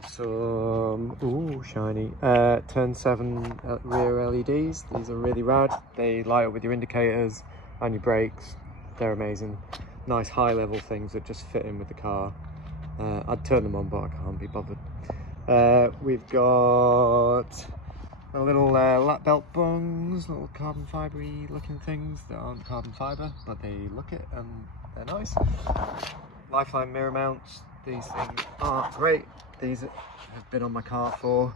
have some, ooh, shiny, turn 7 rear LEDs. These are really rad. They light up with your indicators and your brakes. They're amazing. Nice high level things that just fit in with the car. I'd turn them on, but I can't be bothered. We've got a little Lapbelt Bungs, little carbon fibre-y looking things that aren't carbon fibre, but they look it and they're nice. Lifeline mirror mounts. These things are great. These have been on my car for,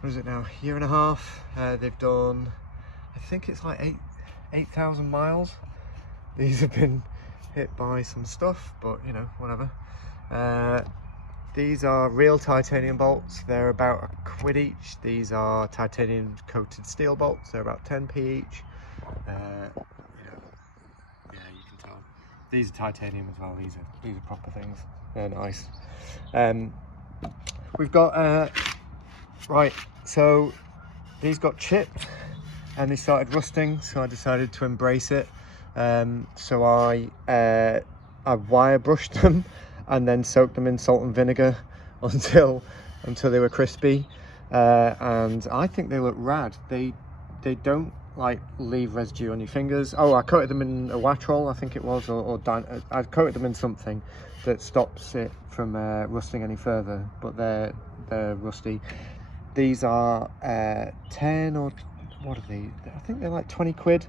what is it now, a year and a half. They've done, I think it's like 8,000 miles. These have been hit by some stuff, but you know, whatever. These are real titanium bolts. They're about £1 each. These are titanium coated steel bolts. They're about 10p each. You know, yeah, you can tell. These are titanium as well. These are proper things. They're nice. We've got right. So these got chipped and they started rusting. So I decided to embrace it. So I wire brushed them and then soaked them in salt and vinegar until they were crispy. And I think they look rad. They don't like leave residue on your fingers. Oh, I coated them in a Watrol, I think it was, or I coated them in something that stops it from rusting any further, but they're rusty. These are 10 or what are they? I think they're like 20 quid.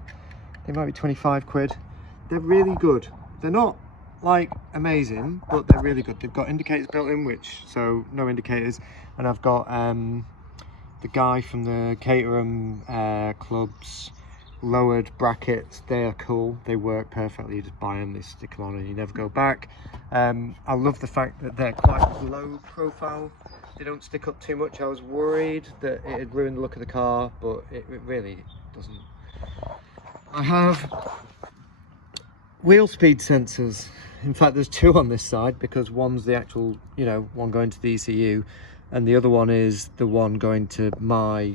They might be 25 quid. They're really good. They're not like amazing, but they're really good. They've got indicators built in, which, so no indicators. And I've got the guy from the Caterham clubs lowered brackets. They are cool. They work perfectly. You just buy them, they stick them on and you never go back. I love the fact that they're quite low profile. They don't stick up too much. I was worried that it had ruined the look of the car, but it really doesn't. I have wheel speed sensors. In fact, there's two on this side, because one's the actual, you know, one going to the ECU, and the other one is the one going to my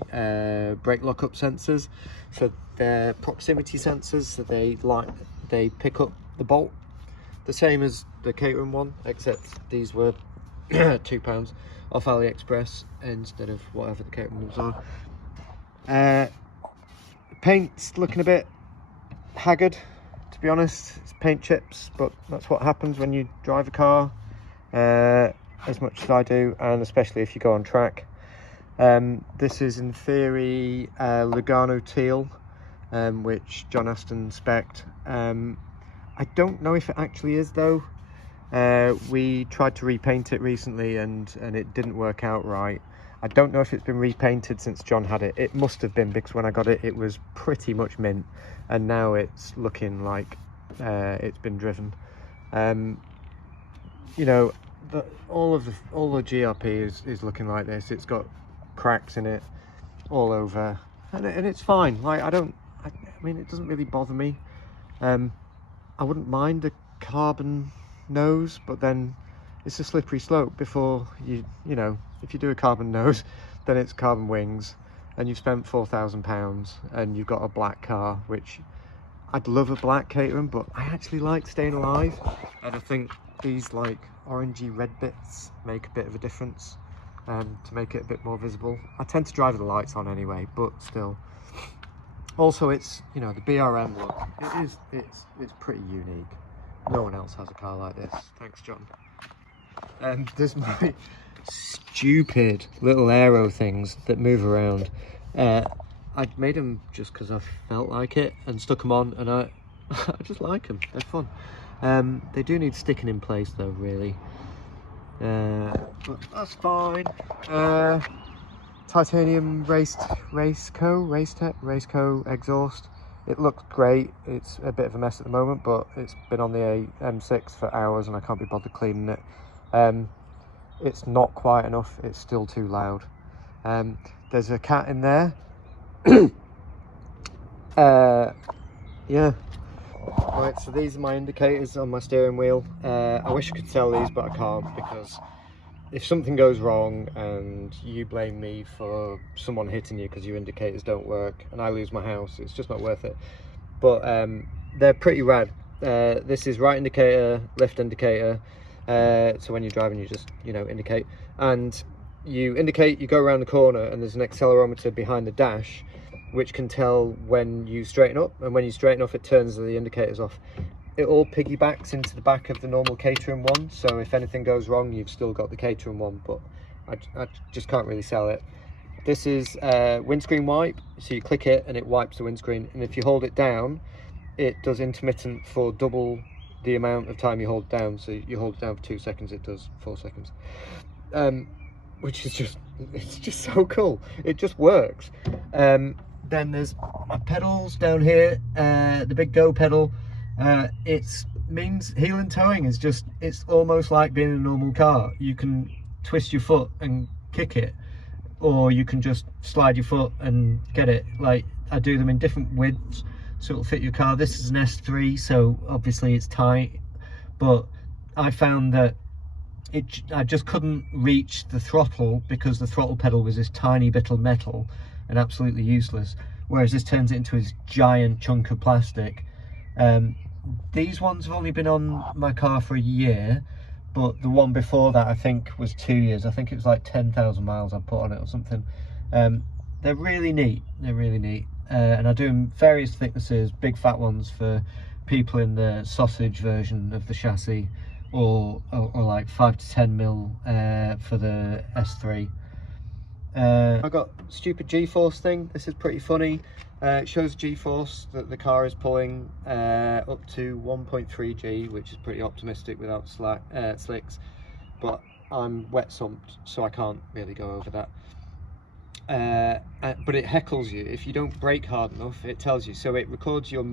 brake lockup sensors. So they're proximity sensors, so they pick up the bolt, the same as the Caterham one, except these were £2 off AliExpress instead of whatever the Caterham ones are. Paint's looking a bit haggard, to be honest. It's paint chips, but that's what happens when you drive a car, as much as I do, and especially if you go on track. This is in theory Lugano teal, which John Aston spec'd. I don't know if it actually is though. We tried to repaint it recently and it didn't work out right. I don't know if it's been repainted since John had it. It must have been, because when I got it, it was pretty much mint, and now it's looking like it's been driven. You know, all the GRP is looking like this. It's got cracks in it all over, and it's fine. Like I mean, it doesn't really bother me. I wouldn't mind a carbon nose, but then it's a slippery slope. Before you know, if you do a carbon nose, then it's carbon wings, and you've spent £4,000 and you've got a black car, which I'd love a black Caterham, but I actually like staying alive, and I think these like orangey red bits make a bit of a difference, to make it a bit more visible. I tend to drive with the lights on anyway, but still. Also, it's, you know, the BRM look. It's pretty unique. No one else has a car like this. Thanks, John. And there's my stupid little aero things that move around. I made them just because I felt like it and stuck them on, and I just like them. They're fun. They do need sticking in place though, really. But that's fine. Titanium RaceCo exhaust. It looks great. It's a bit of a mess at the moment, but it's been on the M6 for hours and I can't be bothered cleaning it. It's not quiet enough. It's still too loud. There's a cat in there. Yeah. Right, so these are my indicators on my steering wheel. I wish I could sell these, but I can't, because if something goes wrong and you blame me for someone hitting you because your indicators don't work and I lose my house, it's just not worth it. But they're pretty rad. This is right indicator, left indicator, So when you're driving, you just, you know, indicate, and you indicate, you go around the corner, and there's an accelerometer behind the dash which can tell when you straighten up, and when you straighten off, it turns the indicators off. It all piggybacks into the back of the normal Caterham one, so if anything goes wrong, you've still got the Caterham one, but I just can't really sell it. This is windscreen wipe, so you click it and it wipes the windscreen, and if you hold it down, it does intermittent for double the amount of time you hold it down. So you hold it down for 2 seconds, it does 4 seconds, which is just, it's just so cool. It just works. Then there's my pedals down here, the big go pedal. It means heel and towing is just, it's almost like being in a normal car. You can twist your foot and kick it, or you can just slide your foot and get it. Like, I do them in different widths so it'll fit your car. This is an S3, so obviously it's tight, but I found that I just couldn't reach the throttle because the throttle pedal was this tiny bit of metal and absolutely useless, whereas this turns it into this giant chunk of plastic. These ones have only been on my car for a year, but the one before that I think was 2 years. I think it was like 10,000 miles I put on it or something. They're really neat, they're really neat. And I do them various thicknesses, big fat ones for people in the sausage version of the chassis, or like 5 to 10 mil for the S3. I got stupid G-force thing. This is pretty funny. It shows G-force that the car is pulling up to 1.3 G, which is pretty optimistic without slicks, but I'm wet sumped, so I can't really go over that. But it heckles you if you don't brake hard enough. It tells you, so it records your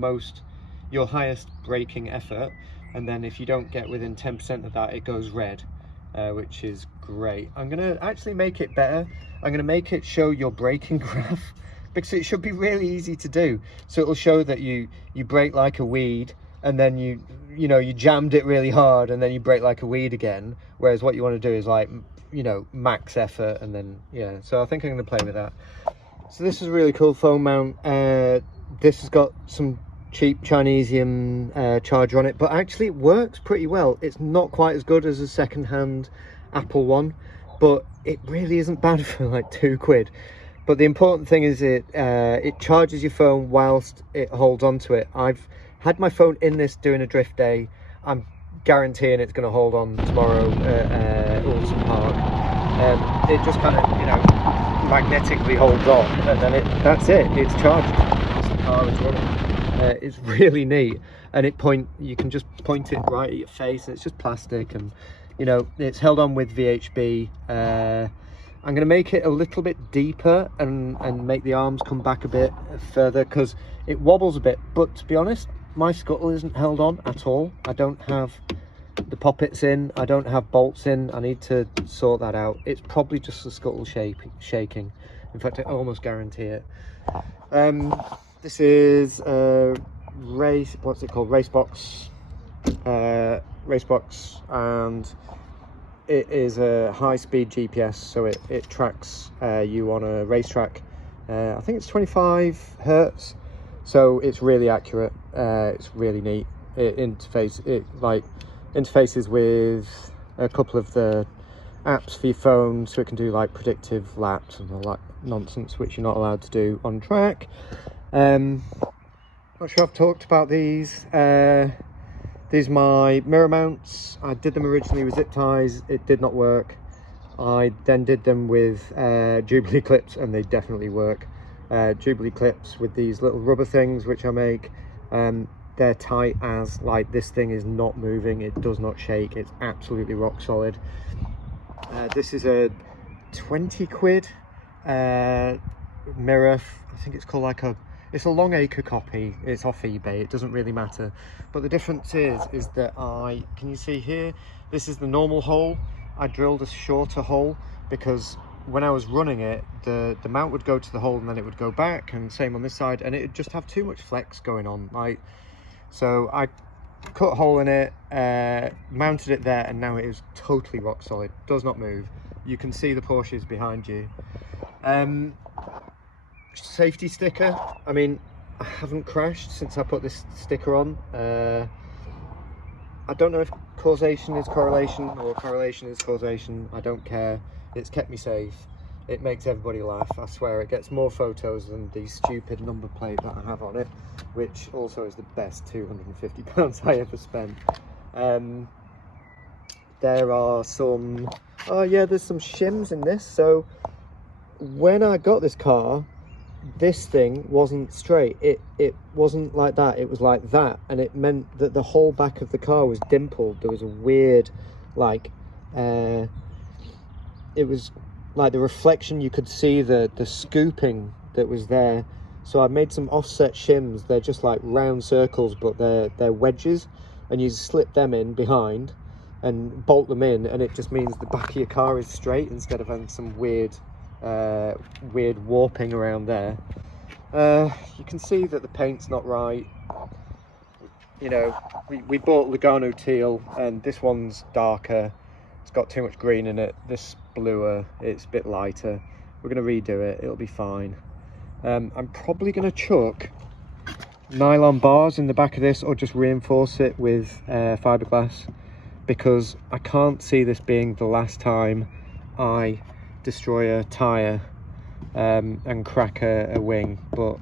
highest braking effort, and then if you don't get within 10% of that, it goes red, which is great. I'm gonna actually make it better. I'm gonna make it show your braking graph, because it should be really easy to do. So it'll show that you brake like a weed, and then you jammed it really hard, and then you brake like a weed again. Whereas what you want to do is, like, you know, max effort, and then, yeah. So I think I'm going to play with that. So this is a really cool phone mount. This has got some cheap Chinesium charger on it, but actually it works pretty well. It's not quite as good as a second-hand Apple one, but it really isn't bad for like £2. But the important thing is it charges your phone whilst it holds onto it. I've had my phone in this doing a drift day. I'm guaranteeing it's going to hold on tomorrow at Oulton Park. It just kind of, you know, magnetically holds on, and then that's it. It's charged. The car is running. It's really neat, and you can just point it right at your face, and it's just plastic, and you know, it's held on with VHB. I'm going to make it a little bit deeper and make the arms come back a bit further, because it wobbles a bit. But to be honest, my scuttle isn't held on at all. I don't have the poppets in, I don't have bolts in. I need to sort that out. It's probably just the scuttle shaking. In fact, I almost guarantee it. This is what's it called? Racebox, and it is a high-speed GPS, so it tracks you on a racetrack. I think it's 25 hertz, so it's really accurate. It's really neat. It interfaces with a couple of the apps for your phone, so it can do like predictive laps and all that nonsense, which you're not allowed to do on track. Not sure I've talked about these. These are my mirror mounts. I did them originally with zip ties. It did not work. I then did them with Jubilee clips, and they definitely work. Jubilee clips with these little rubber things which I make. They're tight as, like, this thing is not moving. It does not shake. It's absolutely rock solid. This is a 20 quid mirror. I think it's called like it's a long acre copy. It's off eBay. It doesn't really matter. But the difference is that can you see here? This is the normal hole. I drilled a shorter hole because when I was running it, the mount would go to the hole and then it would go back, and same on this side, and it would just have too much flex going on. Like, so I cut a hole in it, mounted it there, and now it is totally rock solid. Does not move. You can see the Porsches behind you. Safety sticker. I mean, I haven't crashed since I put this sticker on. I don't know if causation is correlation, or correlation is causation. I don't care. It's kept me safe. It makes everybody laugh. I swear, it gets more photos than the stupid number plate that I have on it, which also is the best £250 I ever spent. There are some, oh yeah, there's some shims in this. So when I got this car, this thing wasn't straight. It wasn't like that, it was like that, and it meant that the whole back of the car was dimpled. There was a weird, like, it was like the reflection, you could see the scooping that was there. So I made some offset shims. They're just like round circles, but they're wedges, and you slip them in behind and bolt them in, and it just means the back of your car is straight instead of having some weird warping around there. You can see that the paint's not right. You know, we bought Lugano teal, and this one's darker. It's got too much green in it. This bluer, it's a bit lighter. We're going to redo it, it'll be fine. I'm probably going to chuck nylon bars in the back of this, or just reinforce it with fiberglass, because I can't see this being the last time I destroy a tyre and crack a wing. But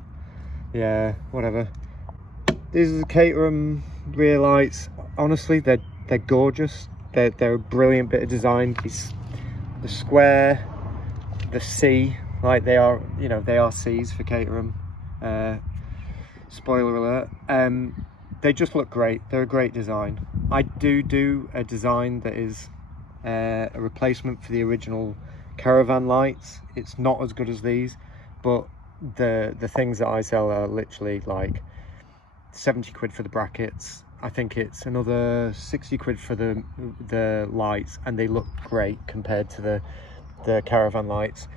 yeah, whatever. These are the Caterham rear lights. Honestly, they're gorgeous. They're a brilliant bit of design. The square, the C, like they are, you know, they are C's for Caterham. Spoiler alert. They just look great. They're a great design. I do a design that is a replacement for the original Caravan lights. It's not as good as these, but the things that I sell are literally like 70 quid for the brackets. I think it's another 60 quid for the lights, and they look great compared to the Caravan lights.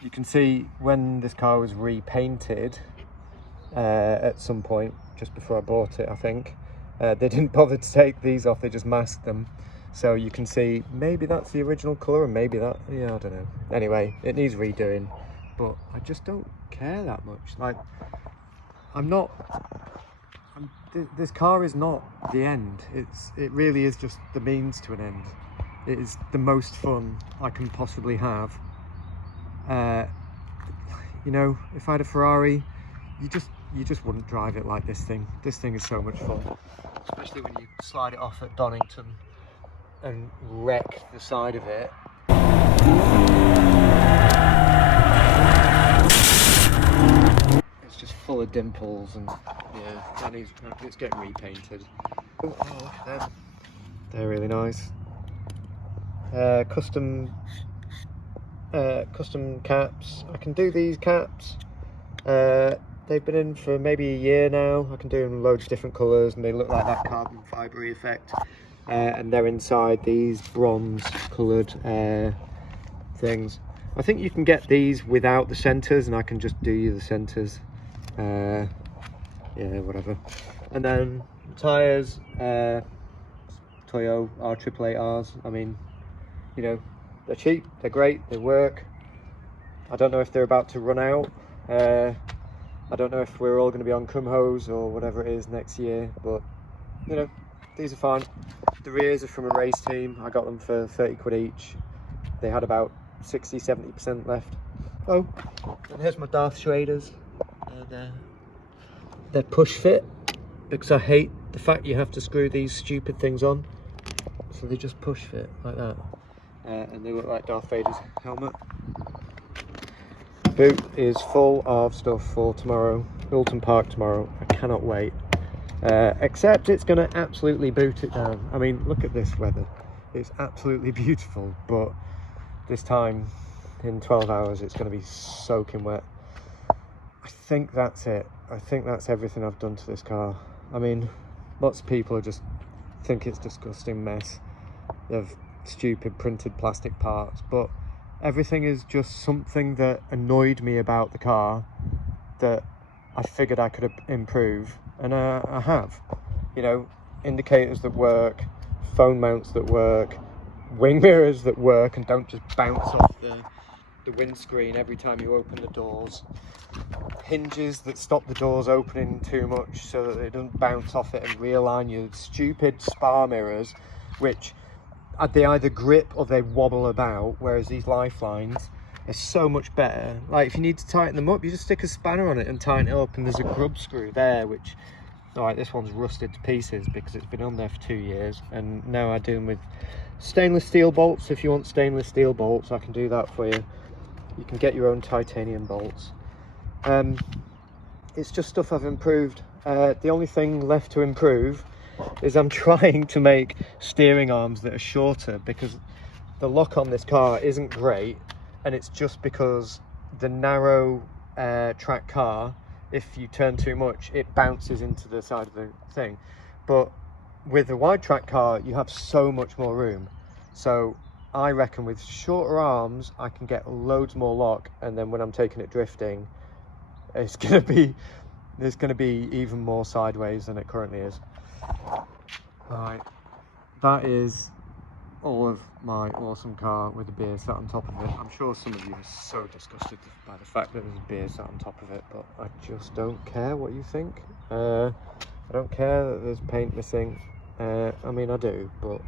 You can see when this car was repainted at some point just before I bought it, I think they didn't bother to take these off, they just masked them. So you can see maybe that's the original colour, and maybe that, yeah, I don't know. Anyway, it needs redoing, but I just don't care that much. Like, this car is not the end. It really is just the means to an end. It is the most fun I can possibly have. You know, if I had a Ferrari, you just wouldn't drive it like this thing. This thing is so much fun, especially when you slide it off at Donington and wreck the side of it. It's just full of dimples, and yeah, it's getting repainted. Oh, look at them. They're really nice. Custom caps. I can do these caps. They've been in for maybe a year now. I can do them in loads of different colours, and they look like that carbon fibre effect. And they're inside these bronze coloured things. I think you can get these without the centres, and I can just do you the centres. Yeah, whatever. And then tyres, Toyo R888Rs. I mean, you know, they're cheap, they're great, they work. I don't know if they're about to run out. I don't know if we're all going to be on Kumhos or whatever it is next year, but you know, these are fine. The rears are from a race team. I got them for 30 quid each. They had about 60-70% left. Oh, and here's my Darth Schraders. They're push fit, because I hate the fact you have to screw these stupid things on. So they just push fit like that. And they look like Darth Vader's helmet. The boot is full of stuff for tomorrow, Oulton Park tomorrow. I cannot wait. Except it's going to absolutely boot it down. I mean, look at this weather. It's absolutely beautiful, but this time in 12 hours it's going to be soaking wet. I think that's it. I think that's everything I've done to this car. I mean, lots of people just think it's a disgusting mess of stupid printed plastic parts, but everything is just something that annoyed me about the car that I figured I could improve, and I have. You know, indicators that work, phone mounts that work, wing mirrors that work and don't just bounce off the windscreen every time you open the doors, hinges that stop the doors opening too much so that it doesn't bounce off it, and realign your stupid spar mirrors which they either grip or they wobble about, whereas these Lifelines are so much better. Like if you need to tighten them up, you just stick a spanner on it and tighten it up, and there's a grub screw there, which, all right, this one's rusted to pieces because it's been on there for 2 years, and now I do them with stainless steel bolts. If you want stainless steel bolts, I can do that for you. You can get your own titanium bolts. It's just stuff I've improved. The only thing left to improve is I'm trying to make steering arms that are shorter, because the lock on this car isn't great, and it's just because the narrow track car, if you turn too much, it bounces into the side of the thing. But with the wide track car, you have so much more room. So I reckon with shorter arms, I can get loads more lock, and then when I'm taking it drifting, there's gonna be even more sideways than it currently is. Right, that is all of my awesome car with a beer sat on top of it. I'm sure some of you are so disgusted by the fact that there's a beer sat on top of it, but I just don't care what you think. I don't care that there's paint missing. I mean, I do, but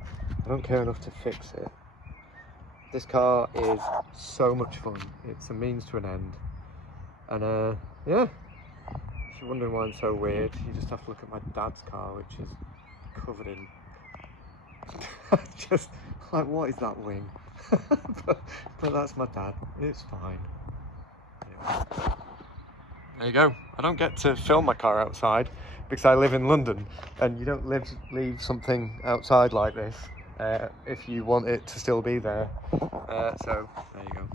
I don't care enough to fix it. This car is so much fun. It's a means to an end. And yeah, if you're wondering why I'm so weird, you just have to look at my dad's car, which is covered in just like, what is that wing? but that's my dad. It's fine. Anyway, there you go. I don't get to film my car outside because I live in London, and you don't leave something outside like this if you want it to still be there. So there you go.